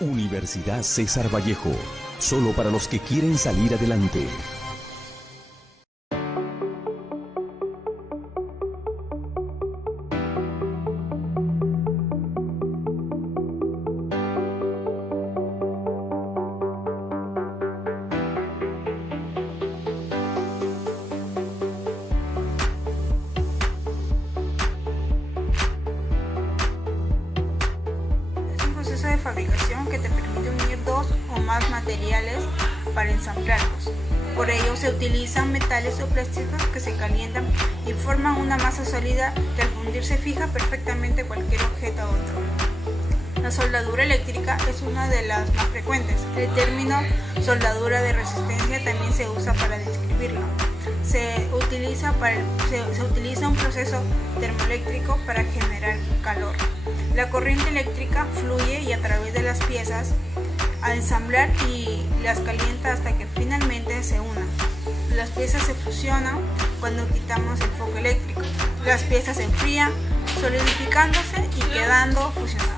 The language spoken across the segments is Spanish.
Universidad César Vallejo, solo para los que quieren salir adelante. De fabricación que te permite unir dos o más materiales para ensamblarlos. Por ello se utilizan metales o plásticos que se calientan y forman una masa sólida que al fundirse fija perfectamente cualquier objeto a otro. La soldadura eléctrica es una de las más frecuentes. El término soldadura de resistencia también se usa para describirlo. Se utiliza un proceso termoeléctrico para generar calor. La corriente eléctrica fluye y a través de las piezas a ensamblar y las calienta hasta que finalmente se unan. Las piezas se fusionan cuando quitamos el foco eléctrico. Las piezas se enfrían, solidificándose y quedando fusionadas.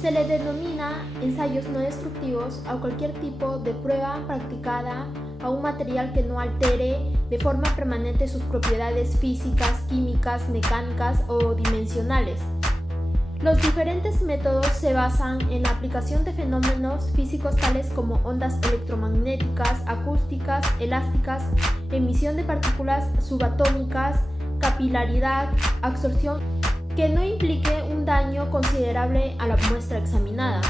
Se le denomina ensayos no destructivos a cualquier tipo de prueba practicada a un material que no altere de forma permanente sus propiedades físicas, químicas, mecánicas o dimensionales. Los diferentes métodos se basan en la aplicación de fenómenos físicos tales como ondas electromagnéticas, acústicas, elásticas, emisión de partículas subatómicas, capilaridad, absorción, que no implique un daño considerable a la muestra examinada.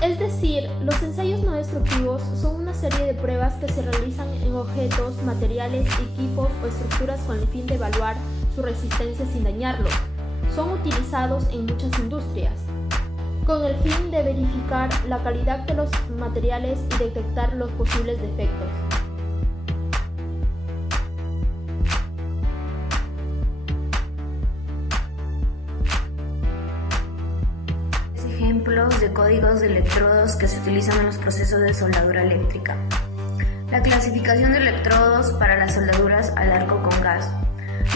Es decir, los ensayos no destructivos son una serie de pruebas que se realizan en objetos, materiales, equipos o estructuras con el fin de evaluar su resistencia sin dañarlos. Son utilizados en muchas industrias, con el fin de verificar la calidad de los materiales y detectar los posibles defectos. Ejemplos de códigos de electrodos que se utilizan en los procesos de soldadura eléctrica. La clasificación de electrodos para las soldaduras al arco con gas.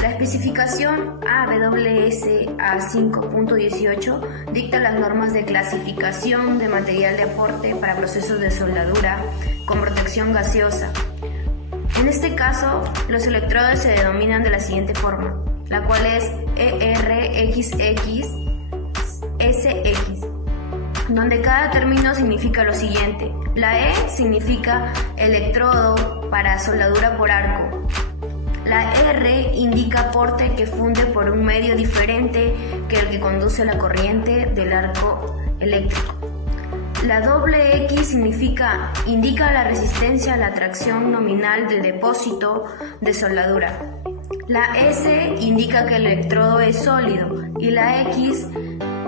La especificación AWSA 5.18 dicta las normas de clasificación de material de aporte para procesos de soldadura con protección gaseosa. En este caso, los electrodos se denominan de la siguiente forma, la cual es ERXX SX, donde cada término significa lo siguiente. La E significa electrodo para soldadura por arco. La R indica aporte que funde por un medio diferente que el que conduce la corriente del arco eléctrico. La doble X indica la resistencia a la tracción nominal del depósito de soldadura. La S indica que el electrodo es sólido y la X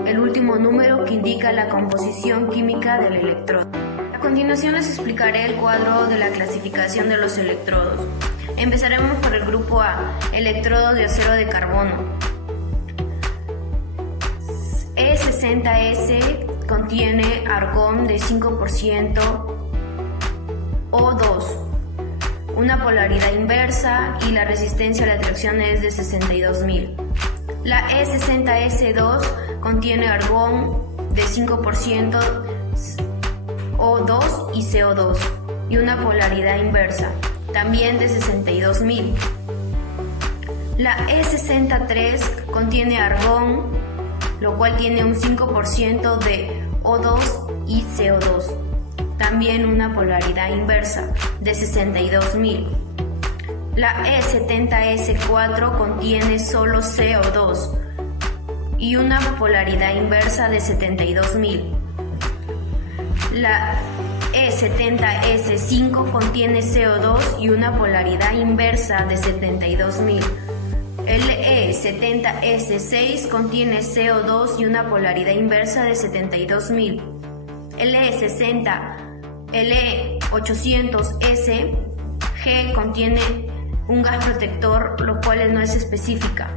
el último número que indica la composición química del electrodo. A continuación les explicaré el cuadro de la clasificación de los electrodos. Empezaremos por el grupo A, electrodos de acero de carbono. E60S contiene argón de 5% O2, una polaridad inversa y la resistencia a la tracción es de 62.000. La E60S2 contiene argón de 5% O2 y CO2 y una polaridad inversa, también de 62.000. La E63 contiene argón, lo cual tiene un 5% de O2 y CO2, también una polaridad inversa, de 62.000. La E70S4 contiene solo CO2 y una polaridad inversa de 72.000. La E70S5 contiene CO2 y una polaridad inversa de 72.000. El E70S6 contiene CO2 y una polaridad inversa de 72.000. El E800S G contiene un gas protector, lo cual no es específica.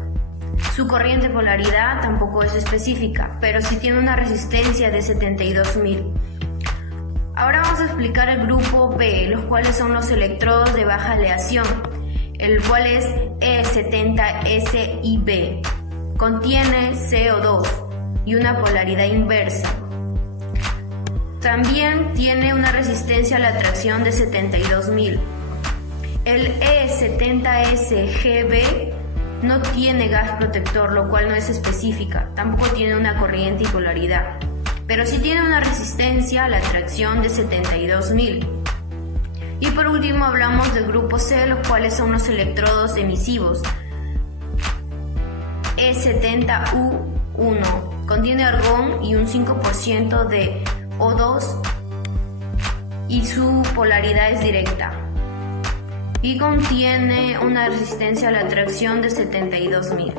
Su corriente polaridad tampoco es específica, pero sí tiene una resistencia de 72.000. Ahora vamos a explicar el grupo B, los cuales son los electrodos de baja aleación, el cual es E70SiB. Contiene CO2 y una polaridad inversa. También tiene una resistencia a la atracción de 72.000. El E70SgB no tiene gas protector, lo cual no es específica. Tampoco tiene una corriente y polaridad, pero sí tiene una resistencia a la atracción de 72.000. Y por último hablamos del grupo C, los cuales son los electrodos emisivos. E70U1 contiene argón y un 5% de O2 y su polaridad es directa. Y contiene una resistencia a la atracción de 72.000.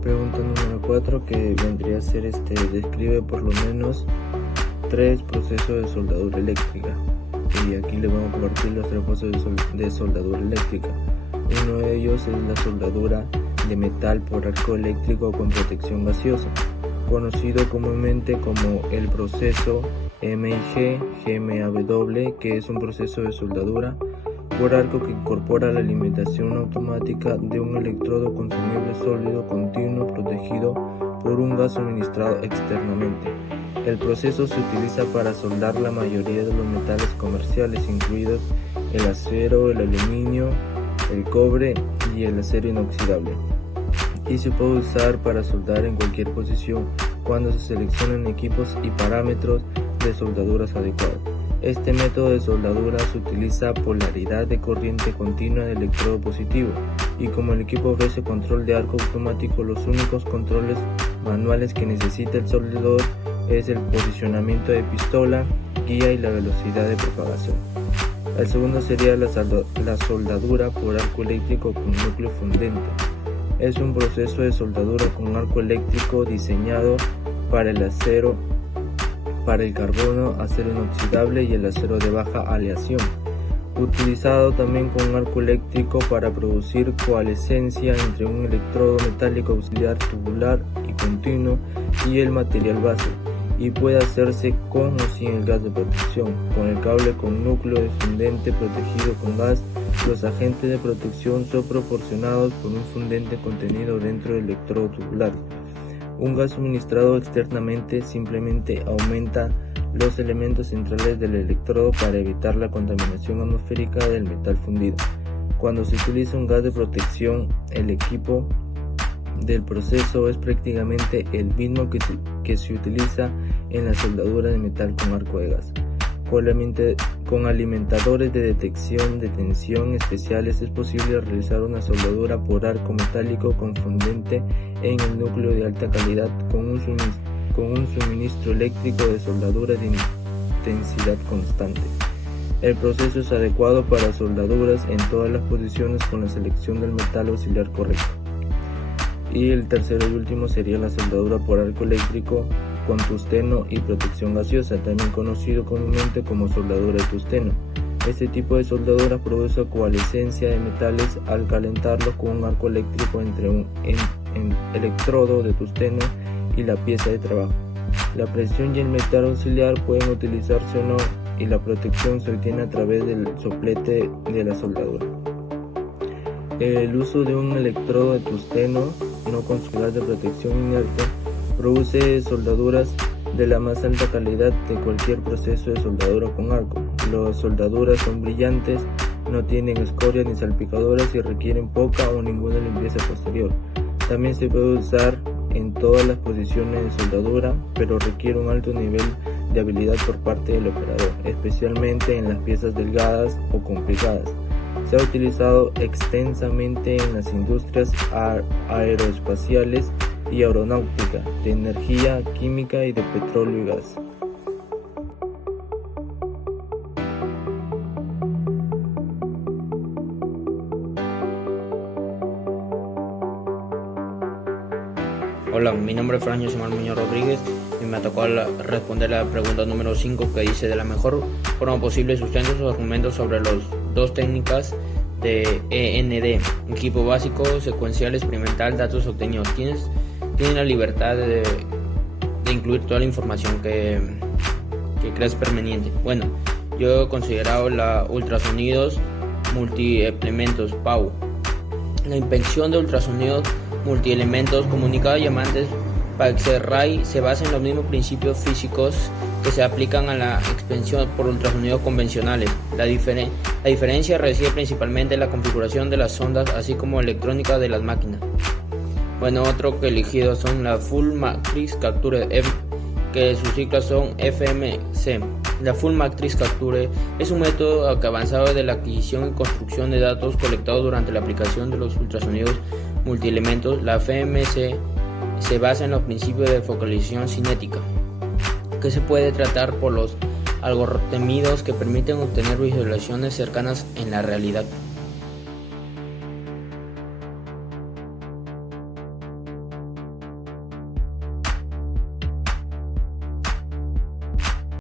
Pregunta número 4, que vendría a ser describe por lo menos 3 procesos de soldadura eléctrica. Y aquí le vamos a compartir los 3 procesos de soldadura eléctrica. Uno de ellos es la soldadura de metal por arco eléctrico con protección gaseosa, conocido comúnmente como el proceso MIG-GMAW, que es un proceso de soldadura por arco que incorpora la alimentación automática de un electrodo consumible sólido continuo protegido por un gas suministrado externamente. El proceso se utiliza para soldar la mayoría de los metales comerciales, incluidos el acero, el aluminio, el cobre y el acero inoxidable, y se puede usar para soldar en cualquier posición cuando se seleccionan equipos y parámetros de soldaduras adecuados. Este método de soldadura se utiliza polaridad de corriente continua de electrodo positivo, y como el equipo ofrece control de arco automático, los únicos controles manuales que necesita el soldador es el posicionamiento de pistola, guía y la velocidad de propagación. El segundo sería la soldadura por arco eléctrico con núcleo fundente. Es un proceso de soldadura con arco eléctrico diseñado para el acero, para el carbono, acero inoxidable y el acero de baja aleación. Utilizado también con arco eléctrico para producir coalescencia entre un electrodo metálico auxiliar tubular y continuo y el material base, y puede hacerse con o sin el gas de protección. Con el cable con núcleo de fundente protegido con gas, los agentes de protección son proporcionados por un fundente contenido dentro del electrodo tubular. Un gas suministrado externamente simplemente aumenta los elementos centrales del electrodo para evitar la contaminación atmosférica del metal fundido. Cuando se utiliza un gas de protección, el equipo del proceso es prácticamente el mismo que se utiliza en la soldadura de metal con arco de gas. Con alimentadores de detección de tensión especiales es posible realizar una soldadura por arco metálico con fundente en el núcleo de alta calidad con un suministro eléctrico de soldadura de intensidad constante. El proceso es adecuado para soldaduras en todas las posiciones con la selección del metal auxiliar correcto. Y el tercero y último sería la soldadura por arco eléctrico con tungsteno y protección gaseosa, también conocido comúnmente como soldadura de tungsteno. Este tipo de soldadura produce coalescencia de metales al calentarlos con un arco eléctrico entre un electrodo de tungsteno y la pieza de trabajo. La presión y el metal auxiliar pueden utilizarse o no, y la protección se obtiene a través del soplete de la soldadura. El uso de un electrodo de tungsteno no con su gas de protección inerte produce soldaduras de la más alta calidad de cualquier proceso de soldadura con arco. Las soldaduras son brillantes, no tienen escorias ni salpicaduras y requieren poca o ninguna limpieza posterior. También se puede usar en todas las posiciones de soldadura, pero requiere un alto nivel de habilidad por parte del operador, especialmente en las piezas delgadas o complicadas. Se ha utilizado extensamente en las industrias aeroespaciales y aeronáutica, de energía, química y de petróleo y gas. Hola, mi nombre es Franjo Simón Muñoz Rodríguez y me tocó responder la pregunta número 5 que dice: de la mejor forma posible sustento sus argumentos sobre las dos técnicas de END, equipo básico, secuencial, experimental, datos obtenidos. Tienes la libertad de incluir toda la información que creas permanente. Bueno, yo he considerado la ultrasonidos multielementos PAU. La inspección de ultrasonidos multielementos comunicados llamantes X-ray se basa en los mismos principios físicos que se aplican a la inspección por ultrasonidos convencionales. La diferencia reside principalmente en la configuración de las sondas, así como electrónica de las máquinas. Bueno, otro que he elegido son la Full Matrix Capture, que sus siglas son FMC. La Full Matrix Capture es un método avanzado de la adquisición y construcción de datos colectados durante la aplicación de los ultrasonidos multielementos. La FMC se basa en los principios de focalización cinética, que se puede tratar por los algoritmos que permiten obtener visualizaciones cercanas en la realidad.